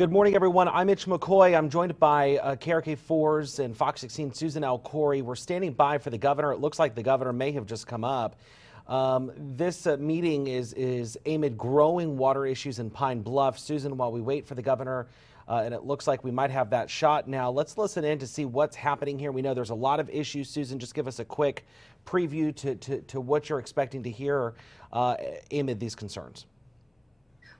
Good morning, everyone. I'm Mitch McCoy. I'm joined by KRK4's and Fox 16 Susan L. Corey. We're standing by for the governor. It looks like the governor may have just come up. This meeting is aimed at growing water issues in Pine Bluff. Susan, while we wait for the governor, and it looks like we might have that shot now, let's listen in to see what's happening here. We know there's a lot of issues. Susan, just give us a quick preview to what you're expecting to hear amid these concerns.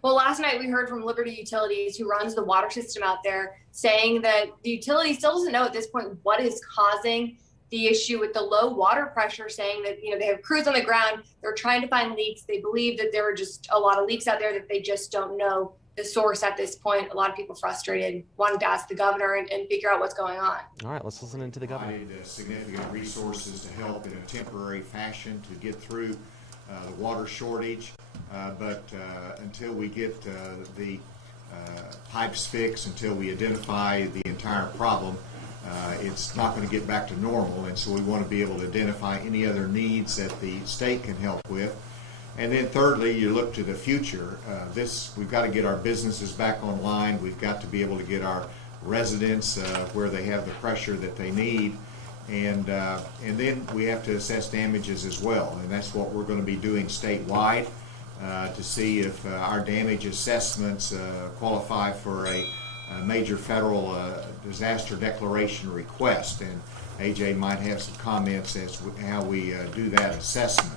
Well, last night we heard from Liberty Utilities, who runs the water system out there, saying that the utility still doesn't know at this point what is causing the issue with the low water pressure, saying that, they have crews on the ground, they're trying to find leaks. They believe that there were just a lot of leaks out there that they just don't know the source at this point. A lot of people frustrated, wanted to ask the governor and figure out what's going on. All right, let's listen into the governor. Significant resources to help in a temporary fashion to get through the water shortage. But until we get the pipes fixed, until we identify the entire problem, it's not going to get back to normal. And so we want to be able to identify any other needs that the state can help with. And then thirdly, you look to the future. We've got to get our businesses back online. We've got to be able to get our residents where they have the pressure that they need. And then we have to assess damages as well. And that's what we're going to be doing statewide. To see if our damage assessments qualify for a major federal disaster declaration request. And AJ might have some comments as to how we do that assessment.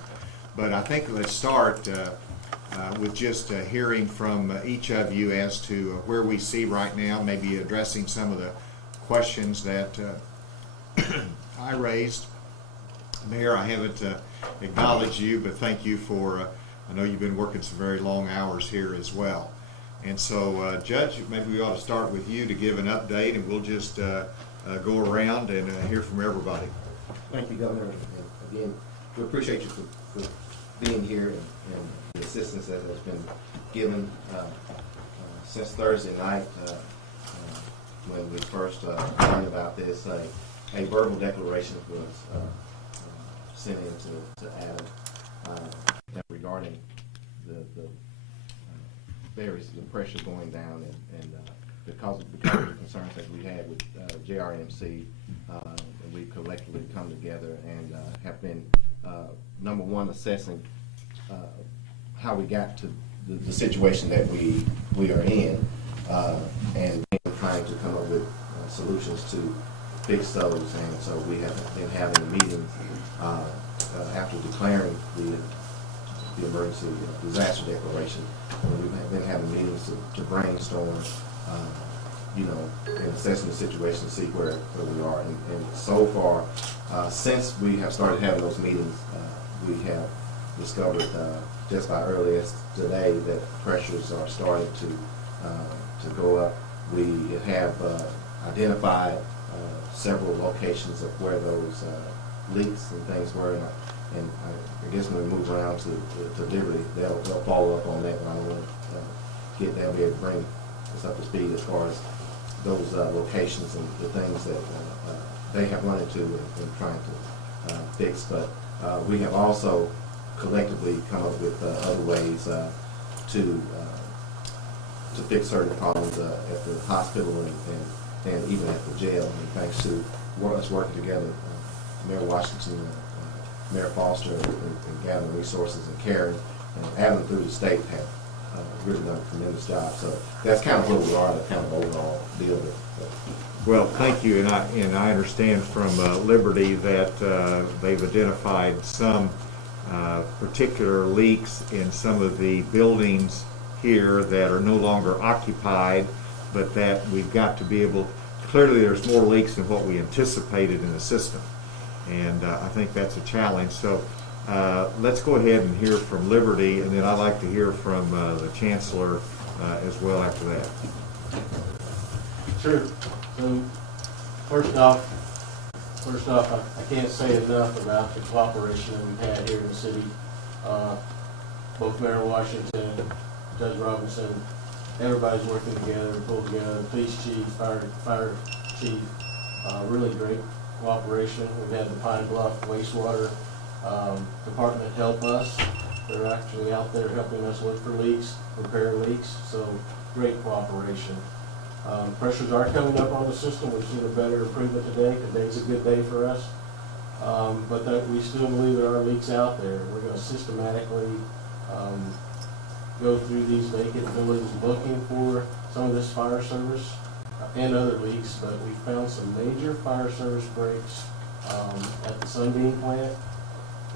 But I think let's start with just hearing from each of you as to where we see right now, maybe addressing some of the questions that I raised. Mayor, I haven't acknowledged you, but thank you for I know you've been working some very long hours here as well. And so, Judge, maybe we ought to start with you to give an update, and we'll just go around and hear from everybody. Thank you, Governor. And again, we appreciate you for being here and the assistance that has been given since Thursday night when we first learned about this. A verbal declaration was sent in to Adam. Regarding the various pressure going down and because of the concerns that we had with JRMC, and we've collectively come together and have been number one, assessing how we got to the situation that we are in, and trying to come up with solutions to fix those. And so we have been having meetings after declaring the emergency disaster declaration. We've been having meetings to brainstorm, and assessing the situation to see where we are. And so far, since we have started having those meetings, we have discovered just by earliest today that pressures are starting to go up. We have identified several locations of where those leaks and things were. And I guess when we move around to Liberty, they'll follow up on that. But I don't want to they'll be able to bring us up to speed as far as those locations and the things that they have run into and trying to fix. But we have also collectively come up with other ways to fix certain problems at the hospital and even at the jail. And thanks to us working together, Mayor Washington, Mayor Foster, and gathering resources and caring, and Adam through the state have really done a tremendous job. So that's kind of where we are, the kind of overall deal with it. Well, thank you, and I understand from Liberty that they've identified some particular leaks in some of the buildings here that are no longer occupied, but that we've got to be able. Clearly, there's more leaks than what we anticipated in the system. And I think that's a challenge. So let's go ahead and hear from Liberty, and then I'd like to hear from the Chancellor as well after that. Sure. So first off, I can't say enough about the cooperation that we've had here in the city. Both Mayor Washington, Judge Robinson, everybody's working together, pulled together. The police chief, fire chief, really great cooperation. We've had the Pine Bluff wastewater department help us. They're actually out there helping us look for leaks, repair leaks, so great cooperation. Pressures are coming up on the system. We've seen a better improvement today. Today's a good day for us. But we still believe there are leaks out there. We're going to systematically go through these vacant buildings looking for some of this fire service and other leaks, but we found some major fire service breaks at the Sunbeam plant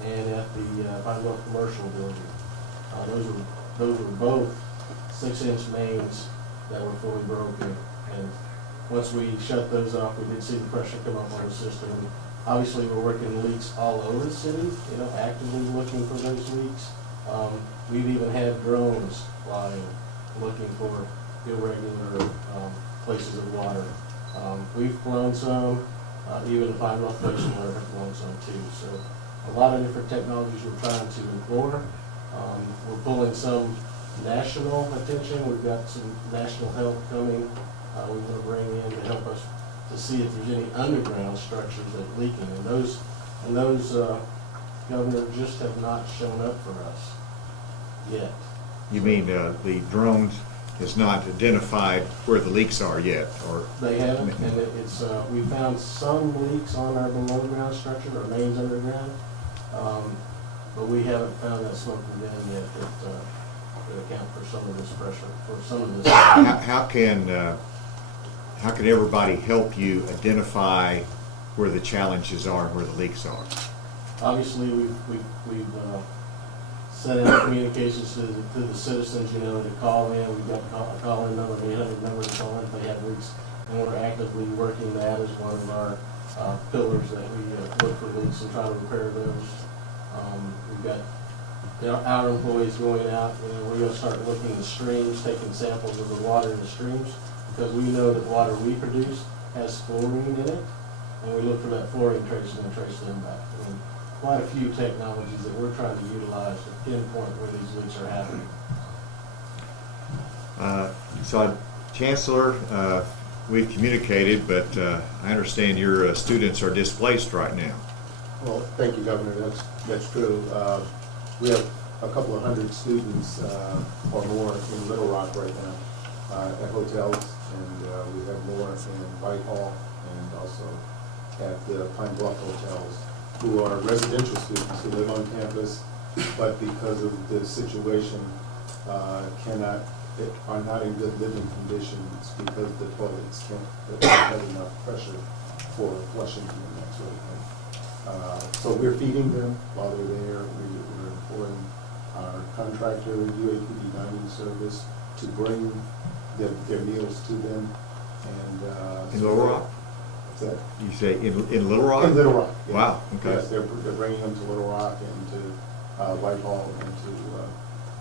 and at the Pine Bluff commercial building. Those were both 6-inch mains that were fully broken, and once we shut those off, we did see the pressure come up on the system. Obviously, we're working leaks all over the city, actively looking for those leaks. We've even had drones flying, looking for irregular places of water. We've flown some, even the Pine Bluff Station Water have flown some too. So a lot of different technologies we're trying to employ. We're pulling some national attention. We've got some national help coming. We want to bring in to help us to see if there's any underground structures that are leaking. And those Governor, just have not shown up for us yet. You mean the drones has not identified where the leaks are yet, or they haven't, and it's we found some leaks on our below ground structure, our mains underground, but we haven't found that smoking down yet that account for some of this pressure, for some of this. How can everybody help you identify where the challenges are and where the leaks are? Obviously, we've sent out communications to the citizens, to call in. We've got a call-in number, 800 number to call in if they have leaks, and we're actively working that as one of our pillars that we look for leaks and try to repair those. We've got our employees going out. We're going to start looking at streams, taking samples of the water in the streams, because we know that water we produce has fluorine in it, and we look for that fluorine trace and trace them back. Quite a few technologies that we're trying to utilize to pinpoint where these leaks are happening. Chancellor, we've communicated, but I understand your students are displaced right now. Well, thank you, Governor. That's true. We have a couple of hundred students or more in Little Rock right now at hotels, and we have more in Whitehall and also at the Pine Bluff hotels, who are residential students who live on campus, but because of the situation, are not in good living conditions because the toilets don't have enough pressure for flushing and that sort of thing. So we're feeding them while they're there. We're employing our contractor, UAPD dining service, to bring their meals to them. And in Little Rock? That? You say in Little Rock? In Little Rock. Yes. Wow. Okay. Yes, they're bringing them to Little Rock and to Whitehall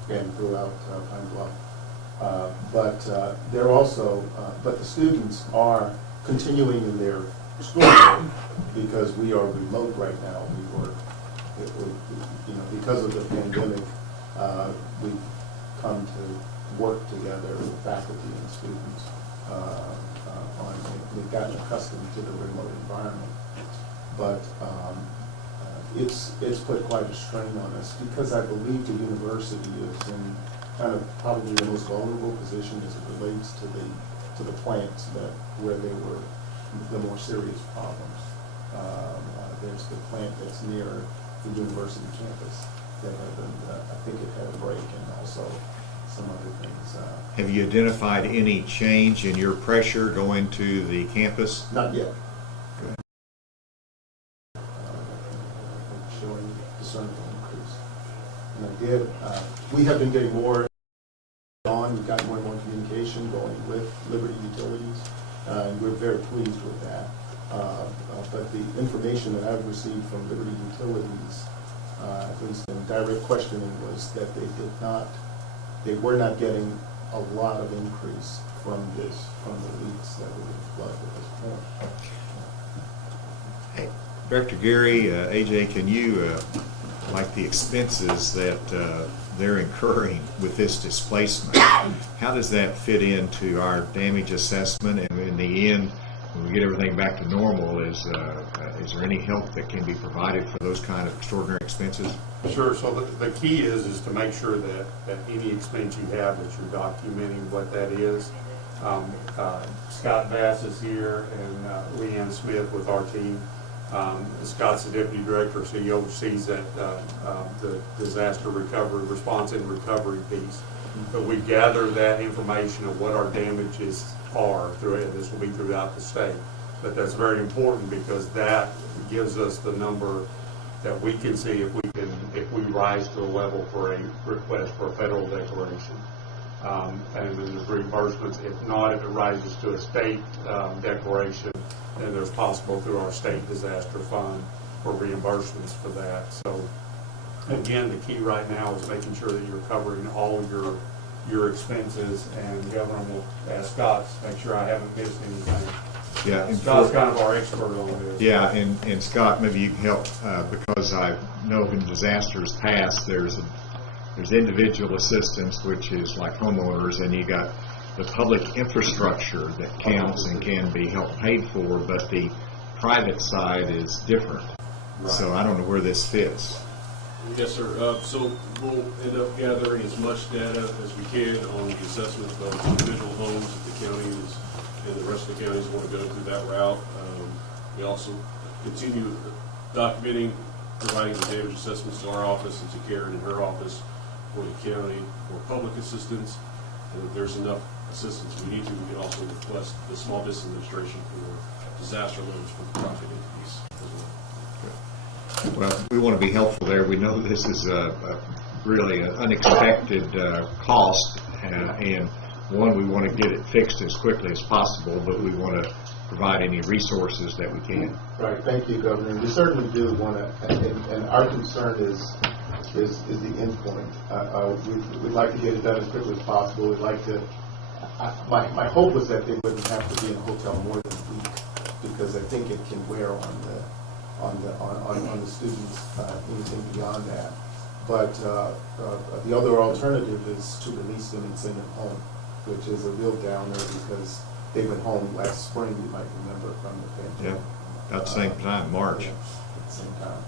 and throughout Pine Bluff. But they're also, but the students are continuing in their school because we are remote right now. Because of the pandemic, we've come to work together with faculty and students. We've gotten accustomed to the remote environment, but it's put quite a strain on us because I believe the university is in kind of probably the most vulnerable position as it relates to the plants where there were the more serious problems. There's the plant that's near the university campus that I think it had a break, and also some other things. Have you identified any change in your pressure going to the campus? Not yet. Showing discernible increase. And I did. We have been getting more on. We've got more and more communication going with Liberty Utilities, and we're very pleased with that. But the information that I've received from Liberty Utilities, at least in direct questioning, was that they were not getting a lot of increase from the leaks that were in flood at this point. Hey, Director Gary, AJ, can you, like the expenses that they're incurring with this displacement, how does that fit into our damage assessment? And in the end, when we get everything back to normal, is there any help that can be provided for those kind of extraordinary expenses? Sure. So the key is to make sure that any expense you have, that you're documenting what that is. Scott Bass is here, and Leanne Smith with our team. Scott's the deputy director, so he oversees that the disaster recovery, response and recovery piece. But we gather that information of what our damages are through it. This will be throughout the state, but that's very important because that gives us the number that we can see if we rise to a level for a request for a federal declaration. And then there's reimbursements. If not, if it rises to a state declaration, then there's possible through our state disaster fund for reimbursements for that. So again, the key right now is making sure that you're covering all your expenses, and Governor will ask Scott to make sure I haven't missed anything. Yeah, and Scott's kind of our expert on this. Yeah, and Scott, maybe you can help because I know when disasters pass, there's individual assistance, which is like homeowners, and you got the public infrastructure that counts and can be helped paid for, but the private side is different. Right. So I don't know where this fits. Yes, sir. So we'll end up gathering as much data as we can on the assessment of individual homes that the counties and the rest of the counties want to go through that route. We also continue documenting, providing the damage assessments to our office and to Karen in her office for the county for public assistance. And if there's enough assistance we need to, we can also request the Small Business Administration for disaster loans for the private entities as well. Well, we want to be helpful there. We know this is really an unexpected cost, and one, we want to get it fixed as quickly as possible, but we want to provide any resources that we can. Right. Thank you, Governor. We certainly do want to, and our concern is the end point. We'd like to get it done as quickly as possible. We'd like to. My hope was that they wouldn't have to be in a hotel more than a week, because I think it can wear on the students anything beyond that. But the other alternative is to release them and send them home, which is a real downer because they went home last spring, you might remember, from the pandemic. Yeah, at the same time, March. Yeah, at the same time.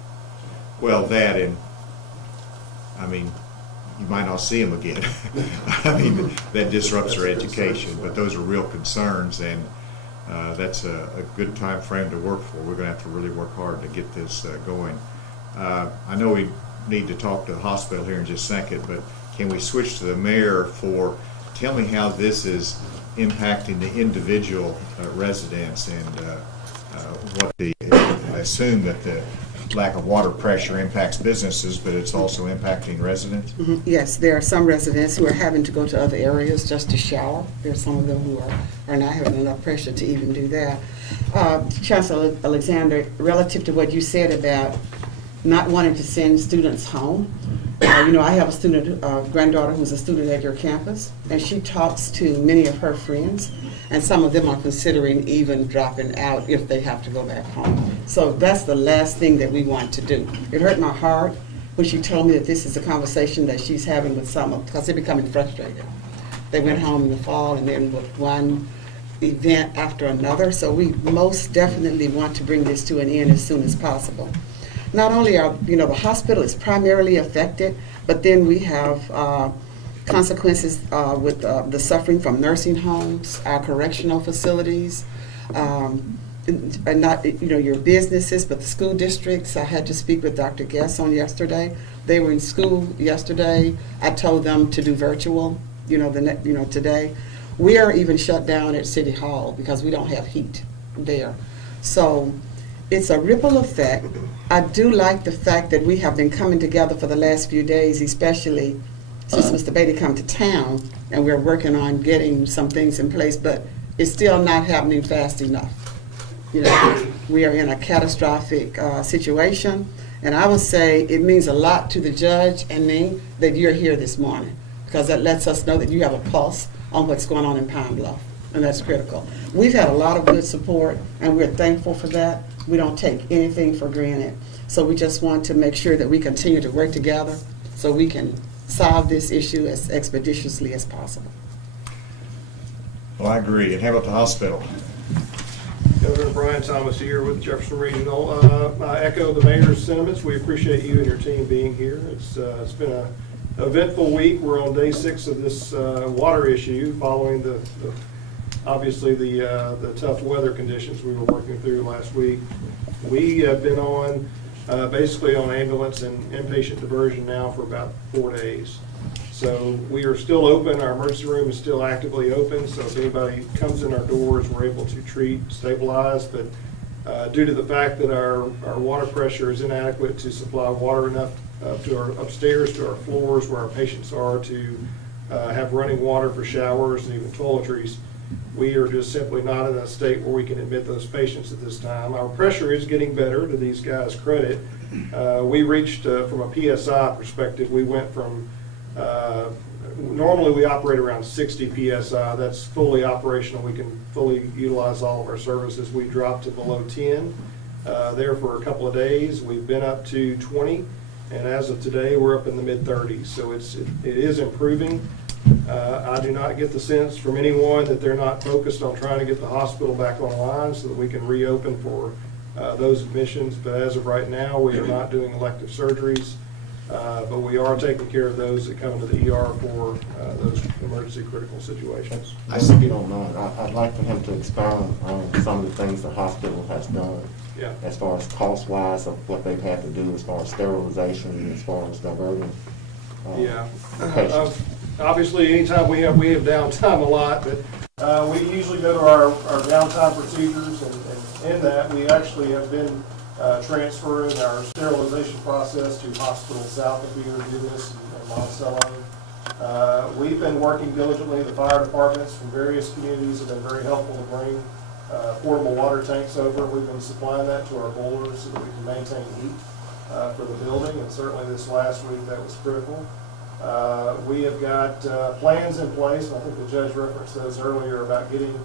Well, that, and I mean, you might not see them again. I mean, that disrupts their education, but those are real concerns, and that's a good time frame to work for. We're going to have to really work hard to get this going. I know we need to talk to the hospital here in just a second, but can we switch to the mayor for, tell me how this is impacting the individual residents, and what I assume that the lack of water pressure impacts businesses, but it's also impacting residents? Mm-hmm. Yes, there are some residents who are having to go to other areas just to shower. There are some of them who are not having enough pressure to even do that. Chancellor Alexander, relative to what you said about not wanting to send students home, you know, I have a student, granddaughter who's a student at your campus, and she talks to many of her friends, and some of them are considering even dropping out if they have to go back home. So that's the last thing that we want to do. It hurt my heart when she told me that this is a conversation that she's having with some of, because they're becoming frustrated. They went home in the fall, and then with one event after another, so we most definitely want to bring this to an end as soon as possible. Not only are, you know, the hospital is primarily affected, but then we have consequences with the suffering from nursing homes, our correctional facilities, and not, you know, your businesses, but the school districts. I had to speak with Dr. Gasson yesterday. They were in school yesterday. I told them to do virtual, you know, today. We are even shut down at City Hall because we don't have heat there. So it's a ripple effect. I do like the fact that we have been coming together for the last few days, especially since Mr. Beatty come to town, and we're working on getting some things in place, but it's still not happening fast enough. You know, we are in a catastrophic situation, and I would say it means a lot to the judge and me that you're here this morning, because that lets us know that you have a pulse on what's going on in Pine Bluff, and that's critical. We've had a lot of good support, and we're thankful for that. We don't take anything for granted. So we just want to make sure that we continue to work together so we can solve this issue as expeditiously as possible. Well, I agree. And how about the hospital? Governor Brian Thomas here with Jefferson Regional. I echo the mayor's sentiments. We appreciate you and your team being here. It's been an eventful week. We're on day 6 of this water issue following the obviously the tough weather conditions we were working through last week. We have been on basically on ambulance and inpatient diversion now for about 4 days. So we are still open. Our emergency room is still actively open. So if anybody comes in our doors, we're able to treat, stabilize. But due to the fact that our water pressure is inadequate to supply water enough to our upstairs, to our floors where our patients are, to have running water for showers and even toiletries, we are just simply not in a state where we can admit those patients at this time. Our pressure is getting better, to these guys' credit. We reached, from a PSI perspective, we went from, normally we operate around 60 PSI. That's fully operational. We can fully utilize all of our services. We dropped to below 10 there for a couple of days. We've been up to 20, and as of today, we're up in the mid-30s. So it is improving. I do not get the sense from anyone that they're not focused on trying to get the hospital back online so that we can reopen for those admissions. But as of right now, we are not doing elective surgeries, but we are taking care of those that come into the ER for those emergency critical situations. If you don't mind, I'd like for him to expound on some of the things the hospital has done. Yeah. As far as cost-wise of what they've had to do, as far as sterilization, as far as diverting patients. Obviously, anytime we have downtime a lot, but we usually go to our downtime procedures, and in that we actually have been transferring our sterilization process to hospitals south of here, Dumas and Monticello. We've been working diligently. The fire departments from various communities have been very helpful to bring portable water tanks over. We've been supplying that to our boilers so that we can maintain heat for the building, and certainly this last week that was critical. We have got plans in place, and I think the judge referenced those earlier, about getting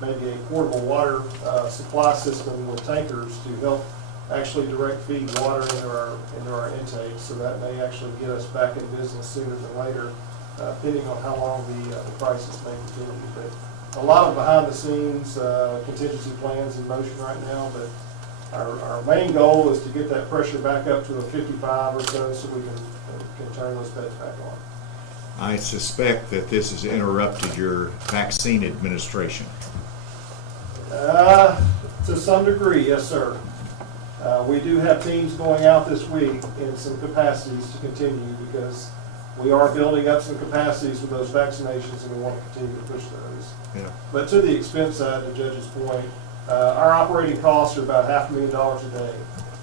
maybe a portable water supply system with tankers to help actually direct feed water into our intake. So that may actually get us back in business sooner than later, depending on how long the crisis may continue. But a lot of behind the scenes contingency plans in motion right now, but our main goal is to get that pressure back up to a 55 or so we can turn those beds back on. I suspect that this has interrupted your vaccine administration. To some degree, yes, sir. We do have teams going out this week in some capacities to continue, because we are building up some capacities with those vaccinations, and we want to continue to push those. Yeah. But to the expense side, to Judge's point, our operating costs are about $500,000 a day.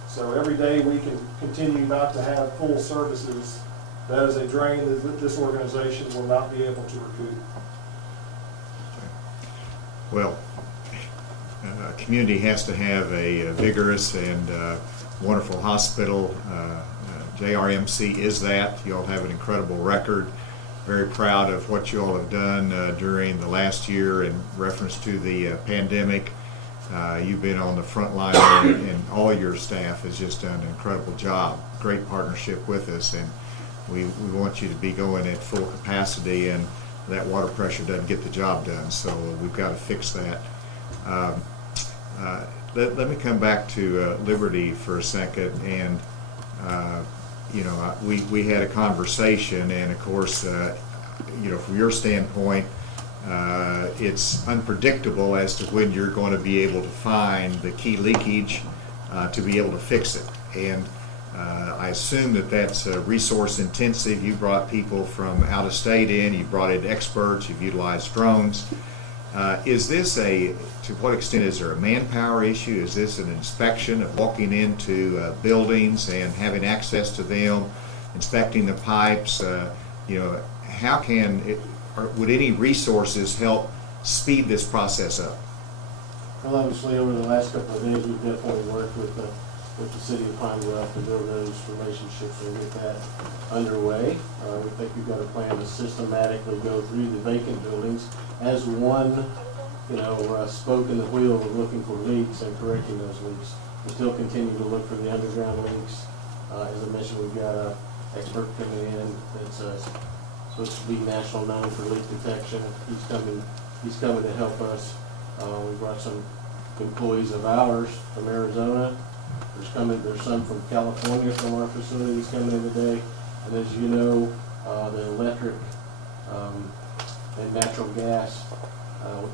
So every day we can continue not to have full services, that is a drain that this organization will not be able to recoup. Well, a community has to have a vigorous and wonderful hospital. JRMC is that. You all have an incredible record. Very proud of what you all have done during the last year in reference to the pandemic. You've been on the front line, and all your staff has just done an incredible job. Great partnership with us, and we want you to be going at full capacity, and that water pressure doesn't get the job done, so we've got to fix that. Let me come back to Liberty for a second, and we had a conversation, and of course, from your standpoint, it's unpredictable as to when you're going to be able to find the key leakage to be able to fix it. And I assume that that's resource intensive. You brought people from out of state in, you brought in experts, you've utilized drones. Is this to what extent is there a manpower issue? Is this an inspection of walking into buildings and having access to them, inspecting the pipes? How would any resources help speed this process up? Well, obviously, over the last couple of days, we've definitely worked with the city of Pine Bluff to build those relationships and get that underway. We think we've got a plan to systematically go through the vacant buildings as one, spoke in the wheel of looking for leaks and correcting those leaks. We still continue to look for the underground leaks. As I mentioned, we've got an expert coming in that's supposed to be national known for leak detection. He's coming to help us. We brought some employees of ours from Arizona. There's some from California from our facilities coming in today. And as you know, the electric and natural gas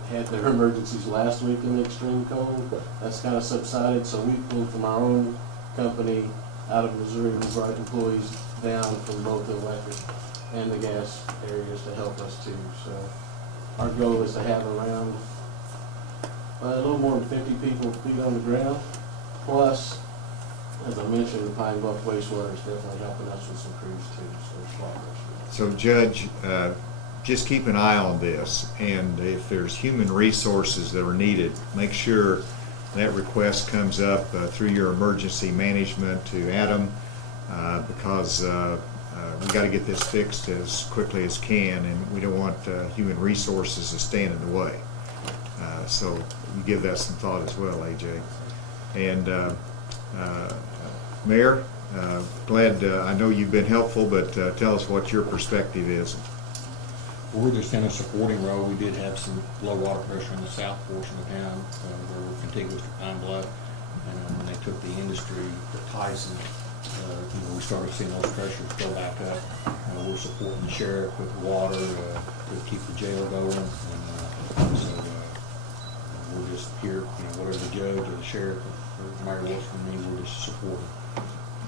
Had their emergencies last week in the extreme cold. That's kind of subsided, so we pulled from our own company out of Missouri. We brought employees down from both the electric and the gas areas to help us too. So our goal is to have around a little more than 50 feet on the ground. Plus, as I mentioned, the Pine Bluff wastewater is definitely helping us with some crews too. So it's progress. So Judge, just keep an eye on this, and if there's human resources that are needed, make sure that request comes up through your emergency management to Adam, because we got to get this fixed as quickly as can, and we don't want human resources to stand in the way. So you give that some thought as well, AJ. And Mayor, glad, I know you've been helpful, but tell us what your perspective is. We're just in a supporting role. We did have some low water pressure in the south portion of town where we're contiguous to Pine Bluff. And when they took the industry to Tyson, we started seeing those pressures go back up. We're supporting the sheriff with water to keep the jail going. And so we're just here, whatever the judge or the sheriff or the mayor wants from me, we're just supporting.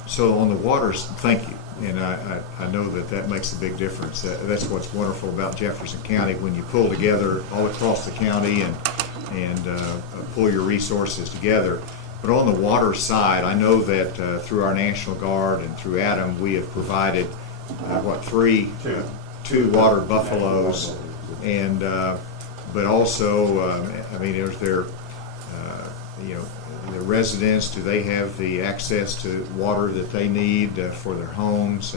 So on the waters, thank you, and I know that makes a big difference. That's what's wonderful about Jefferson County, when you pull together all across the county and pull your resources together. But on the water side, I know that through our National Guard and through Adam, we have provided two water buffaloes, and but also, I mean, the residents, do they have the access to water that they need for their homes?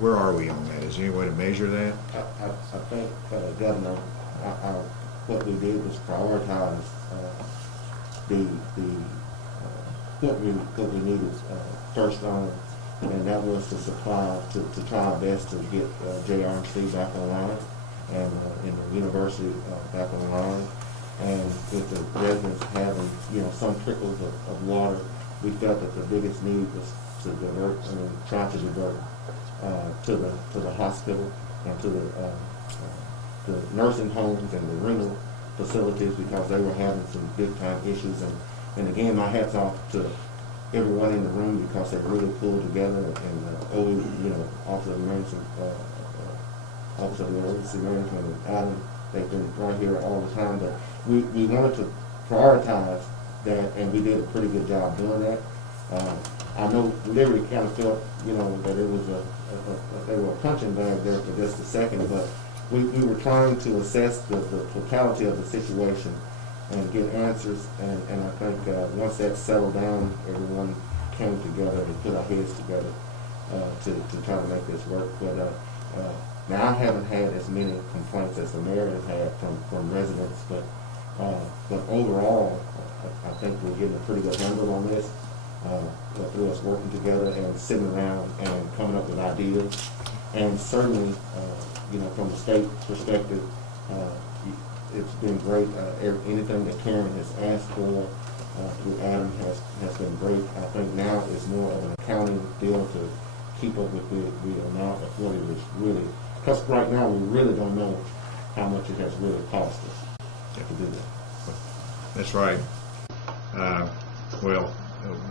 Where are we on that? Is there any way to measure that? I think, Governor, what we did was prioritize what we needed first on, and that was to supply, to try our best to get JRMC back online and in the university back online. And with the residents having, some trickles of water, we felt that the biggest need was to try to divert to the hospital and to the nursing homes and the rental facilities, because they were having some big time issues. And again, my hat's off to everyone in the room, because they really pulled together, and Office of Emergency Management and Adam, they've been right here all the time. But we wanted to prioritize that, and we did a pretty good job doing that. I know Liberty kind of felt, that it was they were a punching bag there for just a second, but we were trying to assess the totality of the situation and get answers, and I think once that settled down, everyone came together and put our heads together to try to make this work. But now, I haven't had as many complaints as the mayor has had from residents, but overall, I think we're getting a pretty good handle on this. Through us working together and sitting around and coming up with ideas, and certainly, from the state perspective, it's been great. Anything that Karen has asked for through Adam has been great. I think now it's more of an accounting deal to keep up with the amount of what it was really. Because right now we really don't know how much it has really cost us to do that. That's right. Well,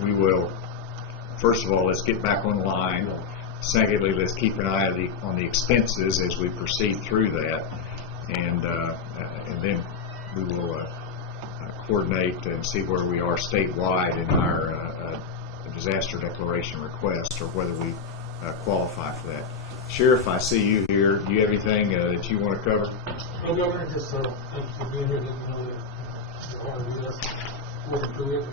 we will, first of all, let's get back on the line. Secondly, let's keep an eye on the expenses as we proceed through that. And then we will coordinate and see where we are statewide in our disaster declaration request, or whether we qualify for that. Sheriff, I see you here. Do you have anything that you want to cover? Well, Governor, just thanks for being here. Didn't know that you're hard with us working through it.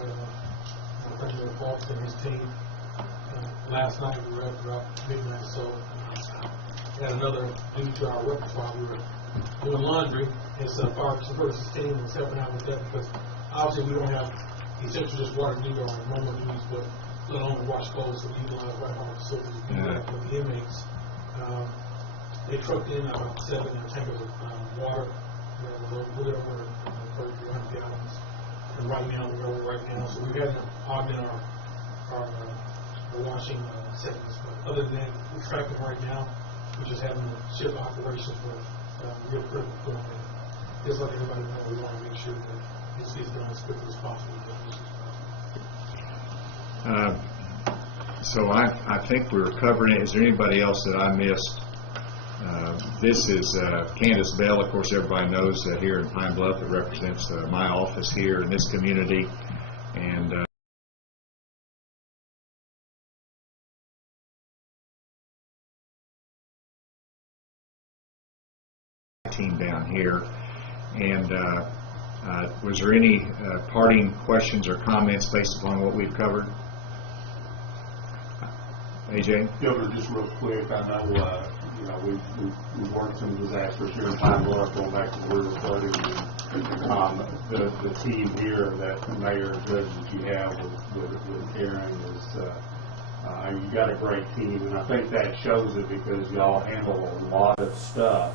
Thank you to Fox and his team. Last night we were up about midnight, so had another due to our repertoire. We were doing laundry. His fire services team was helping out with that, because obviously we don't have essentially just water needs or normal needs, but let alone wash clothes, so we utilize right on the facilities with the inmates. They trucked in about 7 tankers of water. There was a little over 300 gallons. And right now, we're over right now. So we had to augment our washing settings. But other than that, we're tracking right now. We're just having the ship operations with real critical equipment. just let everybody know we want to make sure that this is done as quickly as possible. So I think we were covering it. Is there anybody else that I missed? This is Candace Bell. Of course, everybody knows that here in Pine Bluff, it represents my office here in this community. And team down here. And was there any parting questions or comments based upon what we've covered? AJ? Governor, just real quick, I know, we've worked some disasters here in Pine Bluff, going back to the river flooding. The team here, that the mayor and judge that you have with Aaron is, you got a great team, and I think that shows it because y'all handle a lot of stuff,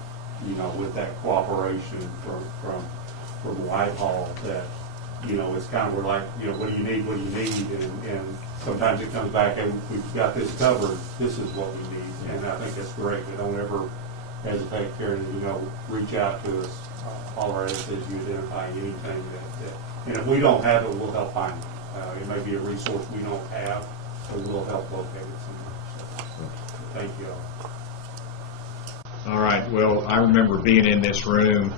with that cooperation from Whitehall that, it's kind of, we're like, what do you need, and sometimes it comes back and we've got this covered, this is what we need, and I think that's great. But don't ever hesitate, Karen, reach out to us, holler at us as you identify anything that and if we don't have it, we'll help find it. It may be a resource we don't have, but we'll help locate it somewhere. So, thank you all. All right, well, I remember being in this room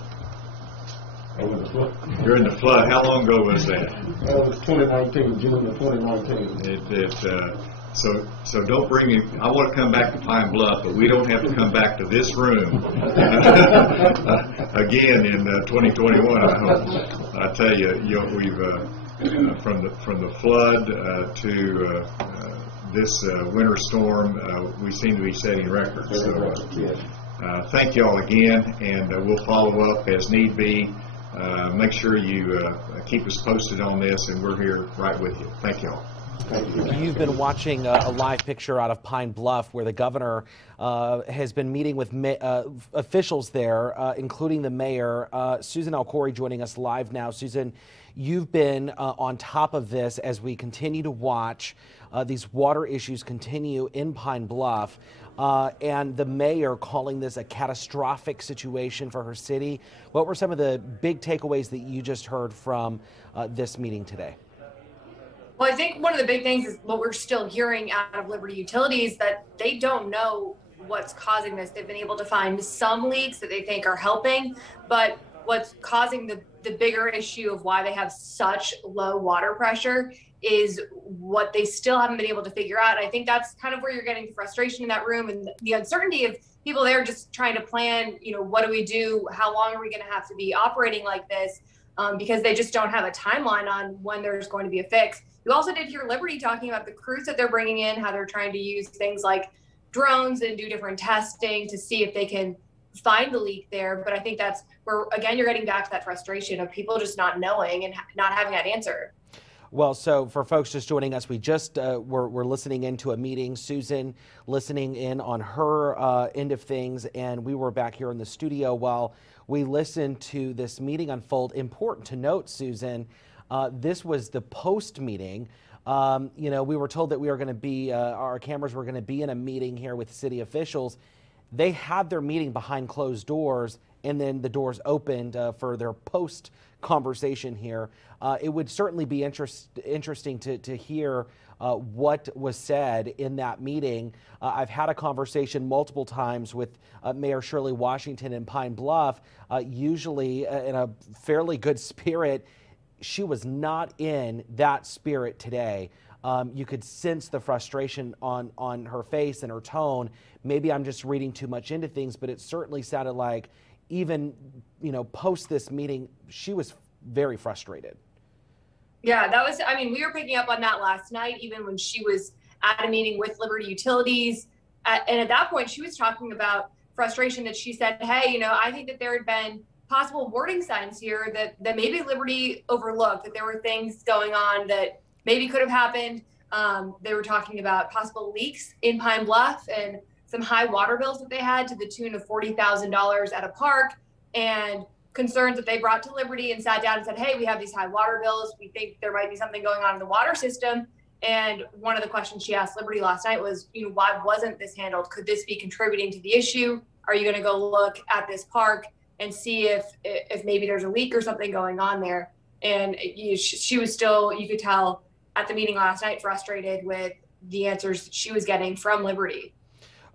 during the flood. How long ago was that? That was 2019, June of 2019. So don't bring me. I want to come back to Pine Bluff, but we don't have to come back to this room again in 2021. I hope. I tell you, we've from the flood to this winter storm, we seem to be setting records. So thank you all again, and we'll follow up as need be. Make sure you keep us posted on this, and we're here right with you. Thank you all. You've been watching a live picture out of Pine Bluff where the governor has been meeting with officials there, including the mayor. Susan Alcori joining us live now. Susan, you've been on top of this as we continue to watch these water issues continue in Pine Bluff, and the mayor calling this a catastrophic situation for her city. What were some of the big takeaways that you just heard from this meeting today? Well, I think one of the big things is what we're still hearing out of Liberty Utilities, that they don't know what's causing this. They've been able to find some leaks that they think are helping, but what's causing the bigger issue of why they have such low water pressure is what they still haven't been able to figure out. I think that's kind of where you're getting the frustration in that room and the uncertainty of people there just trying to plan, what do we do? How long are we going to have to be operating like this? Because they just don't have a timeline on when there's going to be a fix. You also did hear Liberty talking about the crews that they're bringing in, how they're trying to use things like drones and do different testing to see if they can find the leak there. But I think that's where, again, you're getting back to that frustration of people just not knowing and not having that answer. Well, so for folks just joining us, we just we're listening into a meeting. Susan listening in on her end of things, and we were back here in the studio while we listened to this meeting unfold. Important to note, Susan, this was the post meeting. We were told that we were going to be, our cameras were going to be in a meeting here with city officials. They had their meeting behind closed doors, and then the doors opened for their post conversation here. It would certainly be interesting to hear what was said in that meeting. I've had a conversation multiple times with Mayor Shirley Washington in Pine Bluff, usually in a fairly good spirit. She was not in that spirit today. You could sense the frustration on her face and her tone. Maybe I'm just reading too much into things, but it certainly sounded like even, post this meeting, she was very frustrated. Yeah, that was, we were picking up on that last night, even when she was at a meeting with Liberty Utilities. And at that point, she was talking about frustration that she said, hey, I think that there had been possible warning signs here that maybe Liberty overlooked, that there were things going on that maybe could have happened. They were talking about possible leaks in Pine Bluff and some high water bills that they had to the tune of $40,000 at a park, and concerns that they brought to Liberty and sat down and said, hey, we have these high water bills. We think there might be something going on in the water system. And one of the questions she asked Liberty last night was, why wasn't this handled? Could this be contributing to the issue? Are you going to go look at this park? and see if maybe there's a leak or something going on there. And she was still, you could tell at the meeting last night, frustrated with the answers she was getting from Liberty.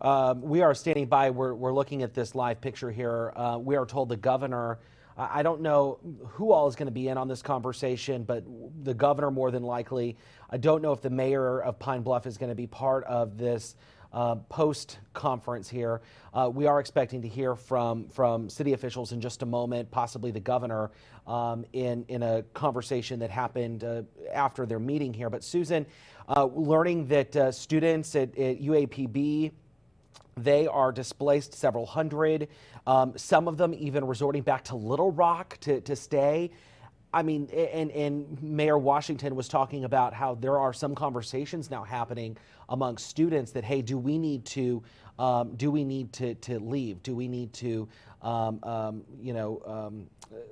We are standing by. We're looking at this live picture here. We are told the governor, I don't know who all is going to be in on this conversation, but the governor more than likely. I don't know if the mayor of Pine Bluff is going to be part of this post-conference here. We are expecting to hear from city officials in just a moment, possibly the governor, in a conversation that happened after their meeting here. But Susan, learning that students at UAPB, they are displaced several hundred, some of them even resorting back to Little Rock to stay. I mean, and Mayor Washington was talking about how there are some conversations now happening among students that, hey, do we need to leave? Do we need to,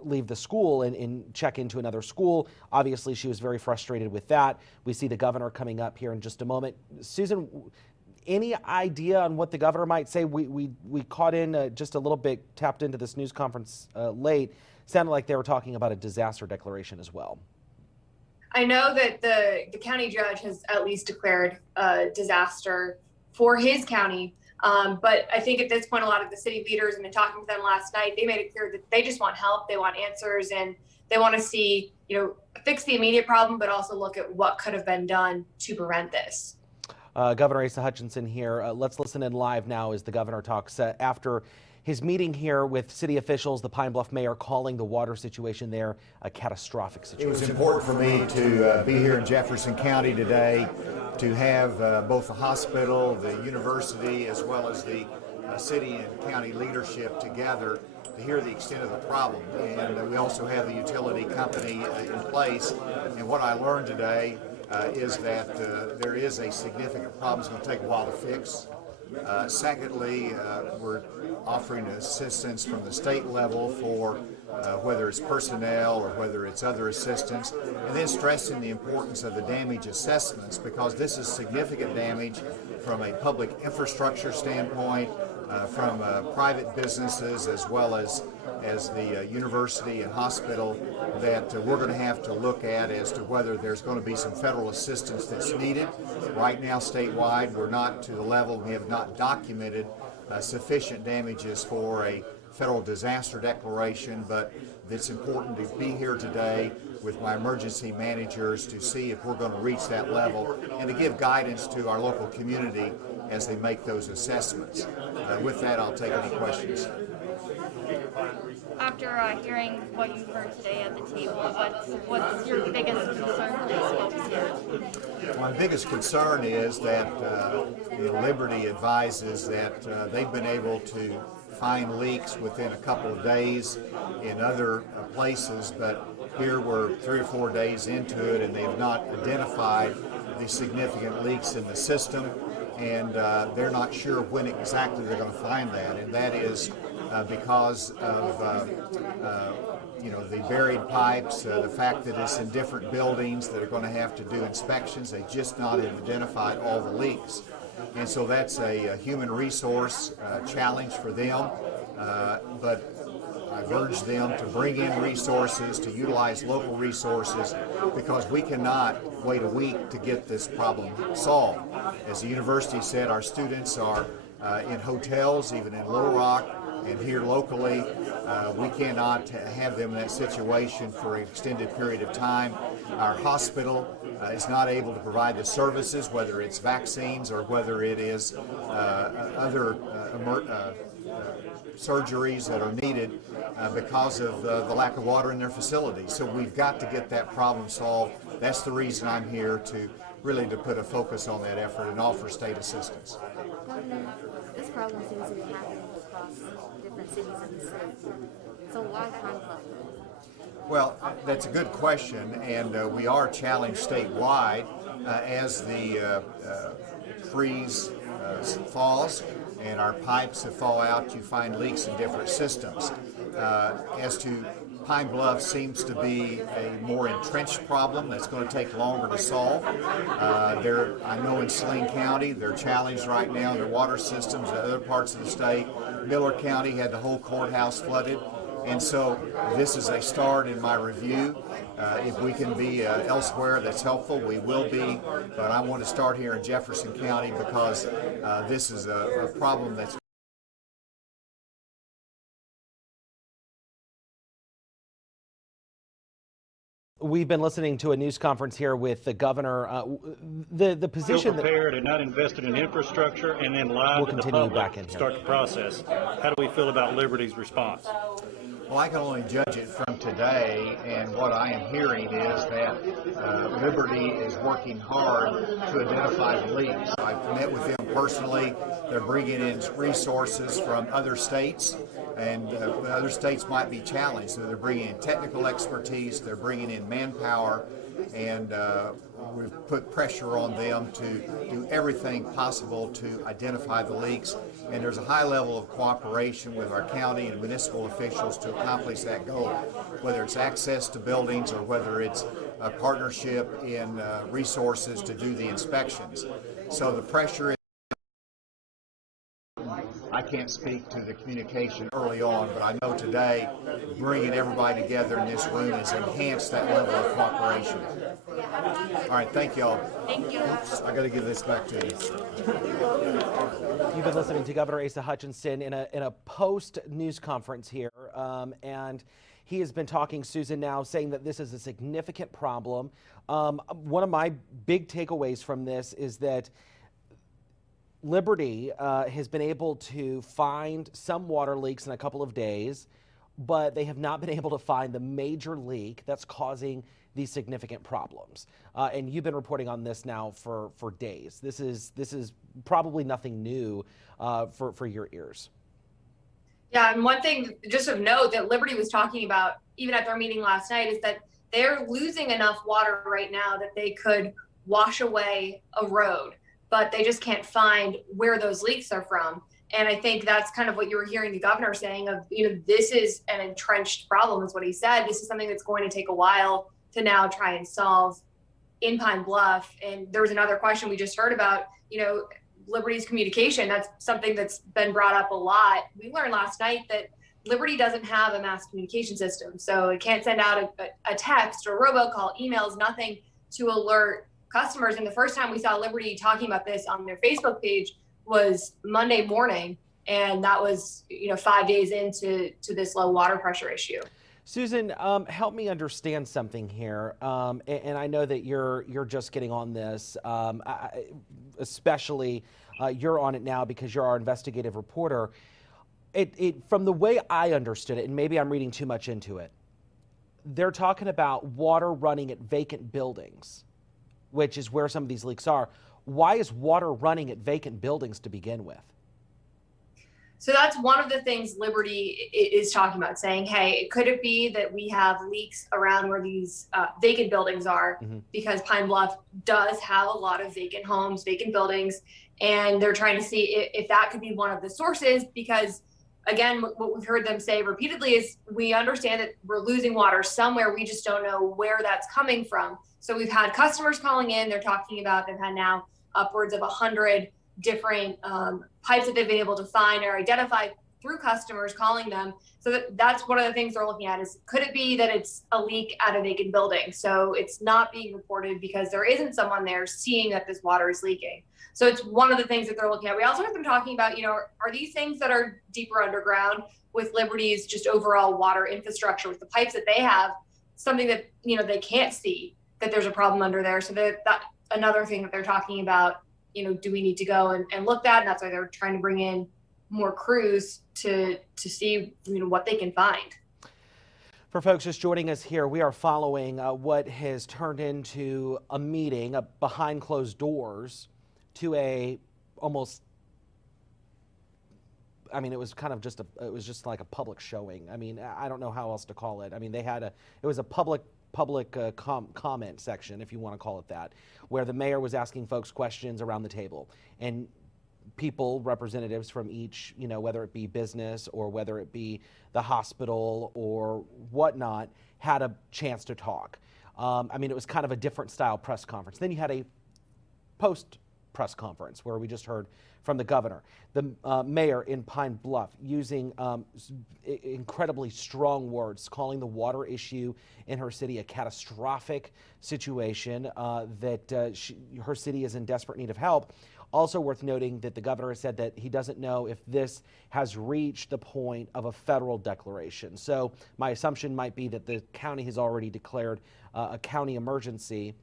leave the school and check into another school? Obviously, she was very frustrated with that. We see the governor coming up here in just a moment. Susan, any idea on what the governor might say? We caught in just a little bit, tapped into this news conference late. Sounded like they were talking about a disaster declaration as well. I know that the county judge has at least declared a disaster for his county. But I think at this point, a lot of the city leaders, and in talking to them last night, they made it clear that they just want help. They want answers, and they want to see, fix the immediate problem, but also look at what could have been done to prevent this. Governor Asa Hutchinson here. Let's listen in live now as the governor talks after his meeting here with city officials, the Pine Bluff mayor calling the water situation there a catastrophic situation. It was important for me to be here in Jefferson County today to have both the hospital, the university, as well as the city and county leadership together to hear the extent of the problem. And we also have the utility company in place. And what I learned today is that there is a significant problem. It's going to take a while to fix. Secondly, we're offering assistance from the state level for whether it's personnel or whether it's other assistance, and then stressing the importance of the damage assessments, because this is significant damage from a public infrastructure standpoint, from private businesses, as well as the university and hospital, that we're going to have to look at as to whether there's going to be some federal assistance that's needed. Right now, statewide, we're not to the level, we have not documented sufficient damages for a federal disaster declaration, but it's important to be here today with my emergency managers to see if we're going to reach that level and to give guidance to our local community as they make those assessments. With that, I'll take any questions. After hearing what you've heard today at the table, what's your biggest concern for these folks here? My biggest concern is that Liberty advises that they've been able to find leaks within a couple of days in other places, but here we're 3 or 4 days into it and they've not identified the significant leaks in the system, and they're not sure when exactly they're going to find that, and that is because of the buried pipes, the fact that it's in different buildings that are going to have to do inspections. They just not identified all the leaks, and so that's a human resource challenge for them, but I've urged them to bring in resources, to utilize local resources, because we cannot wait a week to get this problem solved. As the university said, our students are in hotels, even in Little Rock, and here locally. We cannot have them in that situation for an extended period of time. Our hospital is not able to provide the services, whether it's vaccines or whether it is other surgeries that are needed because of the lack of water in their facilities. So we've got to get that problem solved. That's the reason I'm here, to really to put a focus on that effort and offer state assistance. Governor, this problem seems to be happening across different cities in the state. So why Pine Bluff? Well, that's a good question, and we are challenged statewide as the freeze thaws and our pipes thaw out. You find leaks in different systems. As to Pine Bluff, seems to be a more entrenched problem that's going to take longer to solve. I know in Saline County, they're challenged right now in their water systems. In other parts of the state, Miller County had the whole courthouse flooded. And so this is a start in my review. If we can be elsewhere that's helpful, we will be. But I want to start here in Jefferson County because this is a problem that's We've been listening to a news conference here with the governor. The position that prepared and not invested in infrastructure, and then lied to the public to start the process. How do we feel about Liberty's response? Well, I can only judge it from today, and what I am hearing is that Liberty is working hard to identify the leaks. I've met with them personally. They're bringing in resources from other states, and other states might be challenged. So they're bringing in technical expertise, they're bringing in manpower, and we've put pressure on them to do everything possible to identify the leaks. And there's a high level of cooperation with our county and municipal officials to accomplish that goal, whether it's access to buildings or whether it's a partnership in resources to do the inspections. So the pressure is, I can't speak to the communication early on, but I know today bringing everybody together in this room has enhanced that level of cooperation. All right, thank y'all. Thank you. Oops, I got to give this back to you. You've been listening to Governor Asa Hutchinson in a post-news conference here, and he has been talking, Susan, now saying that this is a significant problem. One of my big takeaways from this is that Liberty has been able to find some water leaks in a couple of days, but they have not been able to find the major leak that's causing these significant problems. And you've been reporting on this now for days. This is probably nothing new for your ears. Yeah, and one thing just of note that Liberty was talking about even at their meeting last night is that they're losing enough water right now that they could wash away a road, but they just can't find where those leaks are from. And I think that's kind of what you were hearing the governor saying of, this is an entrenched problem is what he said. This is something that's going to take a while to now try and solve in Pine Bluff. And there was another question we just heard about, Liberty's communication. That's something that's been brought up a lot. We learned last night that Liberty doesn't have a mass communication system. So it can't send out a text or robocall, emails, nothing to alert customers. And the first time we saw Liberty talking about this on their Facebook page was Monday morning. And that was, 5 days into this low water pressure issue. Susan, help me understand something here. And I know that you're just getting on this, especially you're on it now because you're our investigative reporter. From the way I understood it, and maybe I'm reading too much into it, they're talking about water running at vacant buildings, which is where some of these leaks are. Why is water running at vacant buildings to begin with? So that's one of the things Liberty is talking about, saying, hey, could it be that we have leaks around where these vacant buildings are? Mm-hmm. Because Pine Bluff does have a lot of vacant homes, vacant buildings, and they're trying to see if that could be one of the sources. Because, again, what we've heard them say repeatedly is we understand that we're losing water somewhere. We just don't know where that's coming from. So we've had customers calling in. They're talking about they've had now upwards of 100 different pipes that they've been able to find or identify through customers calling them. So that's one of the things they're looking at is, could it be that it's a leak at a vacant building? So it's not being reported because there isn't someone there seeing that this water is leaking. So it's one of the things that they're looking at. We also heard them talking about, are these things that are deeper underground with Liberty's just overall water infrastructure with the pipes that they have, something that, they can't see that there's a problem under there. So that another thing that they're talking about, do we need to go and look at? And that's why they're trying to bring in more crews to see, what they can find. For folks just joining us here, we are following what has turned into a meeting behind closed doors to it was kind of it was just like a public showing. I don't know how else to call it. It was a public comment section, if you want to call it that, where the mayor was asking folks questions around the table, and people, representatives from each, whether it be business or whether it be the hospital or whatnot, had a chance to talk. It was kind of a different style press conference. Then you had a post press conference where we just heard from the governor. The mayor in Pine Bluff using incredibly strong words, calling the water issue in her city a catastrophic situation, that her city is in desperate need of help. Also worth noting that the governor has said that he doesn't know if this has reached the point of a federal declaration. So my assumption might be that the county has already declared a county emergency,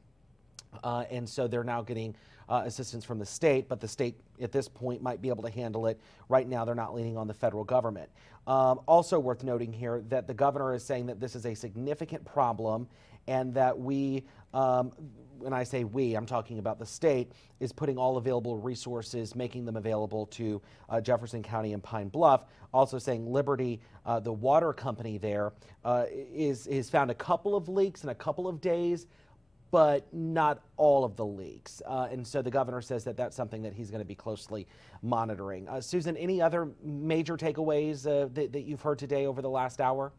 and so they're now getting assistance from the state, but the state at this point might be able to handle it. Right now, they're not leaning on the federal government. Also worth noting here that the governor is saying that this is a significant problem and that we, when I say we, I'm talking about the state, is putting all available resources, making them available to Jefferson County and Pine Bluff. Also saying Liberty, the water company there, is found a couple of leaks in a couple of days, but not all of the leaks. And so the governor says that that's something that he's going to be closely monitoring. Susan, any other major takeaways that you've heard today over the last hour?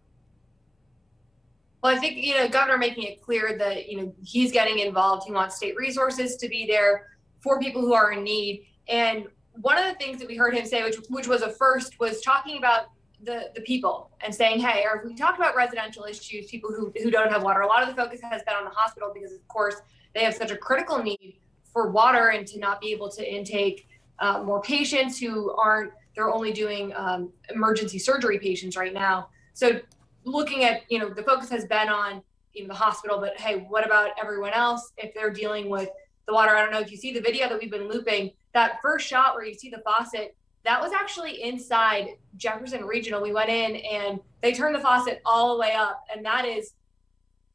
Well, I think, governor making it clear that, he's getting involved. He wants state resources to be there for people who are in need. And one of the things that we heard him say, which was a first, was talking about the people and saying, hey, or if we talk about residential issues, people who don't have water, a lot of the focus has been on the hospital because, of course, they have such a critical need for water and to not be able to intake more patients who they're only doing emergency surgery patients right now. So looking at, the focus has been on the hospital, but hey, what about everyone else if they're dealing with the water? I don't know if you see the video that we've been looping, that first shot where you see the faucet, that was actually inside Jefferson Regional. We went in and they turned the faucet all the way up, and that is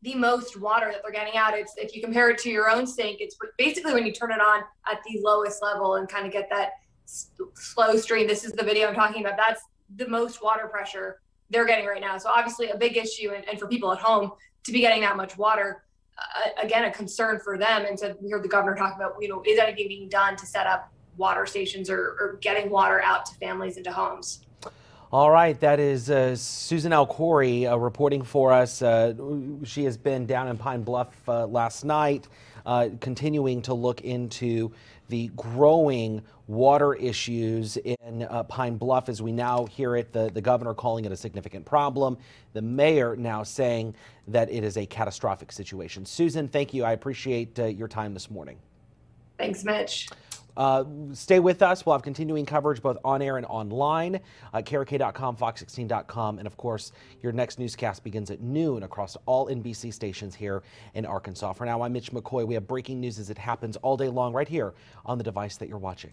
the most water that they're getting out. It's, if you compare it to your own sink, it's basically when you turn it on at the lowest level and kind of get that slow stream. This is the video I'm talking about. That's the most water pressure they're getting right now. So obviously a big issue, and for people at home to be getting that much water, again, a concern for them. And so we heard the governor talk about, is anything being done to set up water stations or getting water out to families and to homes? All right, that is Susan L. Corey reporting for us. She has been down in Pine Bluff last night, continuing to look into the growing water issues in Pine Bluff as we now hear it, the governor calling it a significant problem, the mayor now saying that it is a catastrophic situation. Susan, thank you. I appreciate your time this morning. Thanks, Mitch. Stay with us. We'll have continuing coverage both on air and online, KRK.com, Fox16.com, and of course, your next newscast begins at noon across all NBC stations here in Arkansas. For now, I'm Mitch McCoy. We have breaking news as it happens all day long right here on the device that you're watching.